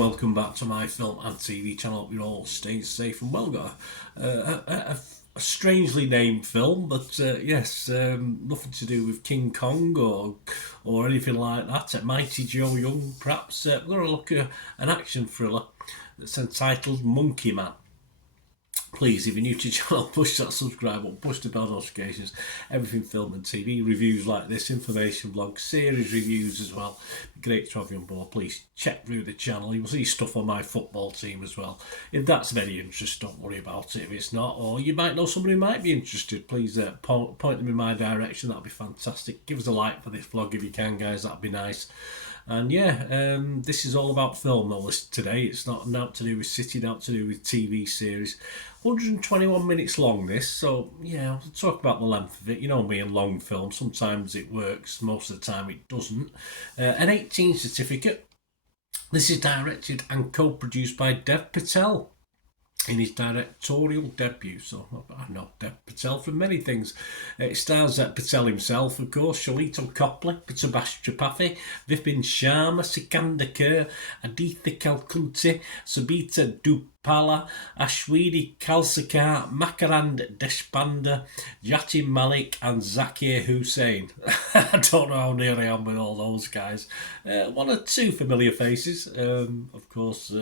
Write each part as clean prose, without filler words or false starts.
welcome back to my film and TV channel. Hope you're all staying safe and well. Got a strangely named film, but yes, nothing to do with King Kong or anything like that. Mighty Joe Young, perhaps. We're going to look at an action thriller that's entitled Monkey Man. Please, if you're new to the channel, push that subscribe button, push the bell notifications. Everything film and TV reviews like this, information vlogs, series reviews as well. Great to have you on board. Please check through the channel. You will see stuff on my football team as well. If that's of any interest, don't worry about it. If it's not, or you might know somebody who might be interested, please point them in my direction. That'd be fantastic. Give us a like for this vlog if you can, guys. That'd be nice. And yeah, this is all about film though today. It's not to do with city, not to do with TV series. 121 minutes long this, so yeah, I'll talk about the length of it. You know me and long films, sometimes it works, most of the time it doesn't. An 18 certificate. This is directed and co-produced by Dev Patel in his directorial debut. So I know Dev Patel from many things. It stars Patel himself, of course, Shalito Copley, Subhash Tripathi, Vipin Sharma, Sikandar Kher, Aditya Kalkunte, Sabita Dupala, Ashwini Kalsakar, Makarand Deshpande, Jatin Malik and Zakir Hussain. I don't know how near I am with all those guys. One or two familiar faces, of course,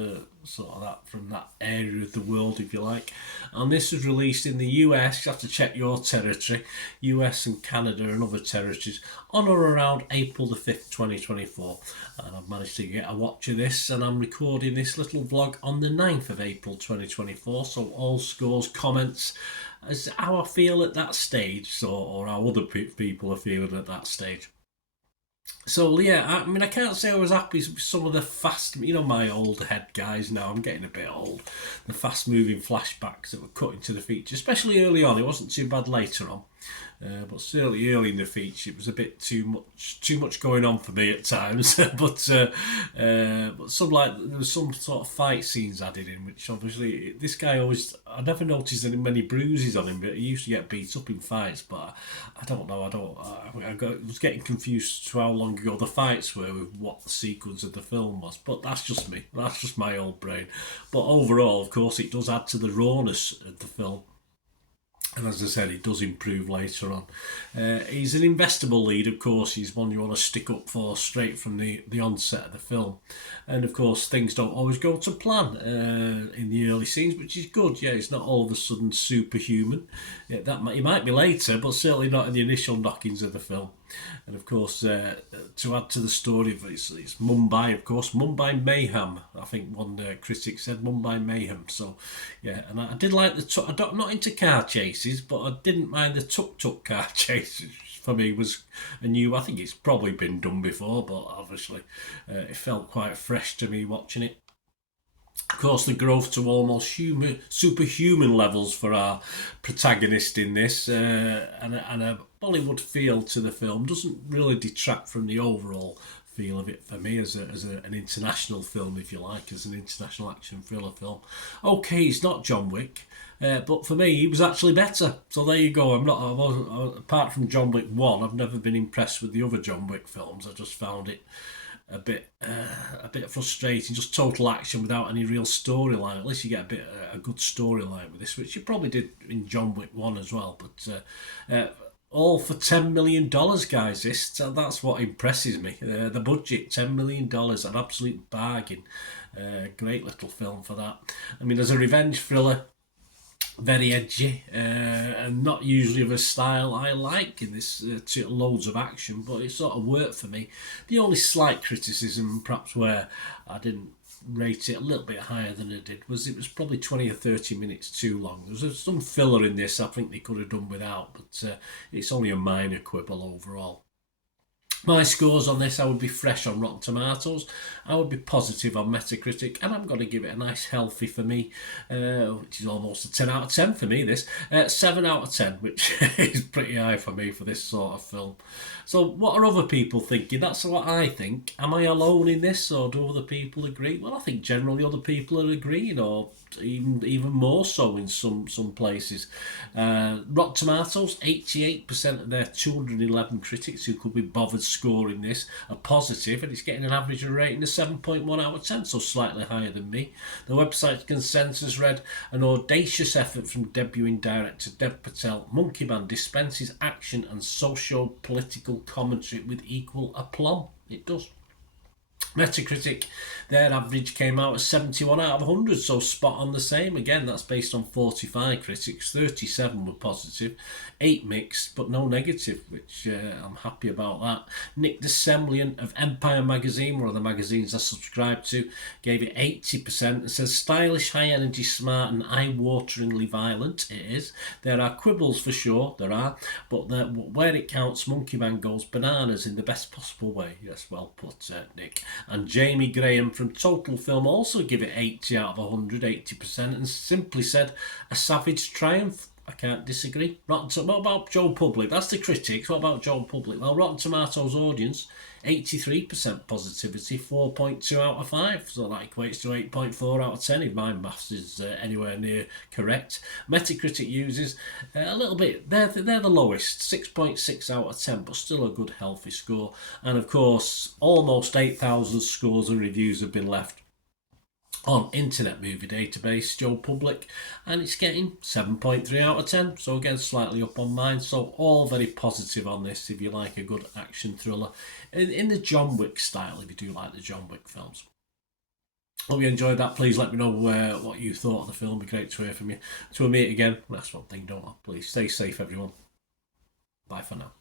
sort of that from that area of the world, if you like. And this was released in the US, you have to check your territory, US and Canada and other territories, on or around April the 5th, 2024. And I've managed to get a watch of this, and I'm recording this little vlog on the 9th of April 2024. So all scores, comments, as how I feel at that stage, or how other people are feeling at that stage. So yeah, I mean, I can't say I was happy with some of the fast, you know, my old head guys now, I'm getting a bit old, the fast moving flashbacks that were cut into the feature, especially early on. It wasn't too bad later on, but certainly early in the feature it was a bit too much going on for me at times. but some, like, there was some sort of fight scenes added in, which obviously this guy always, I never noticed any many bruises on him, but he used to get beat up in fights. But I don't know, I was getting confused to how long ago the fights were with what the sequence of the film was. But that's just me, that's just my old brain. But overall, of course, it does add to the rawness of the film. And as I said, it does improve later on. He's an investable lead, of course. He's one you want to stick up for straight from the onset of the film. And of course, things don't always go to plan in the early scenes, which is good. Yeah, it's not all of a sudden superhuman. Yeah, he might be later, but certainly not in the initial knockings of the film. And of course, to add to the story, it's Mumbai, of course, Mumbai Mayhem. I think one critic said Mumbai Mayhem. So, yeah, and I did like I'm not into car chases, but I didn't mind the tuk-tuk car chases. For me, was a new. I think it's probably been done before, but obviously, it felt quite fresh to me watching it. Of course, the growth to almost superhuman levels for our protagonist in this, and a Bollywood feel to the film doesn't really detract from the overall feel of it for me as an international film, if you like, as an international action thriller film. Okay, it's not John Wick, but for me, he was actually better. So there you go. Apart from John Wick 1, I've never been impressed with the other John Wick films. I just found it a bit frustrating, just total action without any real storyline. At least you get a good storyline with this, which you probably did in John Wick 1 as well. But all for $10 million, guys. That's what impresses me. The budget, $10 million, an absolute bargain. Great little film for that. I mean, as a revenge thriller, very edgy, and not usually of a style I like in this. Loads of action, but it sort of worked for me. The only slight criticism, perhaps where I didn't rate it a little bit higher than I did, was it was probably 20 or 30 minutes too long. There's some filler in this I think they could have done without, but it's only a minor quibble overall. My scores on this, I would be fresh on Rotten Tomatoes, I would be positive on Metacritic, and I'm going to give it a nice healthy for me, which is almost a 10 out of 10 for me, this. 7 out of 10, which is pretty high for me for this sort of film. So what are other people thinking? That's what I think. Am I alone in this, or do other people agree? Well, I think generally other people are agreeing, or even more so in some places. Rotten Tomatoes, 88% of their 211 critics who could be bothered scoring this a positive, and it's getting an average rating of 7.1 out of 10, so slightly higher than me. The website's consensus read, an audacious effort from debuting director Dev Patel, Monkey Man dispenses action and socio-political commentary with equal aplomb. It does. Metacritic, their average came out as 71 out of 100, so spot on the same. Again, that's based on 45 critics, 37 were positive, 8 mixed, but no negative, which I'm happy about that. Nick DeSemlian of Empire magazine, one of the magazines I subscribe to, gave it 80% and says, stylish, high energy, smart and eye-wateringly violent. It is. There are quibbles for sure, there are, but where it counts, Monkey Man goes bananas in the best possible way. Yes, well put, Nick. And Jamie Graham from Total Film also give it 80 out of 100, 80%, and simply said, a savage triumph. I can't disagree. What about Joe Public? That's the critics. What about Joe Public? Well, Rotten Tomatoes audience, 83% positivity, 4.2 out of 5. So that equates to 8.4 out of 10 if my maths is anywhere near correct. Metacritic users, a little bit, they're the lowest, 6.6 out of 10, but still a good healthy score. And of course, almost 8,000 scores and reviews have been left on Internet Movie Database, Joe Public, and it's getting 7.3 out of 10, so again slightly up on mine, so all very positive on this if you like a good action thriller in the John Wick style, if you do like the John Wick films. Hope you enjoyed that. Please let me know what you thought of the film. It'd be great to hear from you. Till we meet again, that's one thing, don't I? Please stay safe, everyone. Bye for now.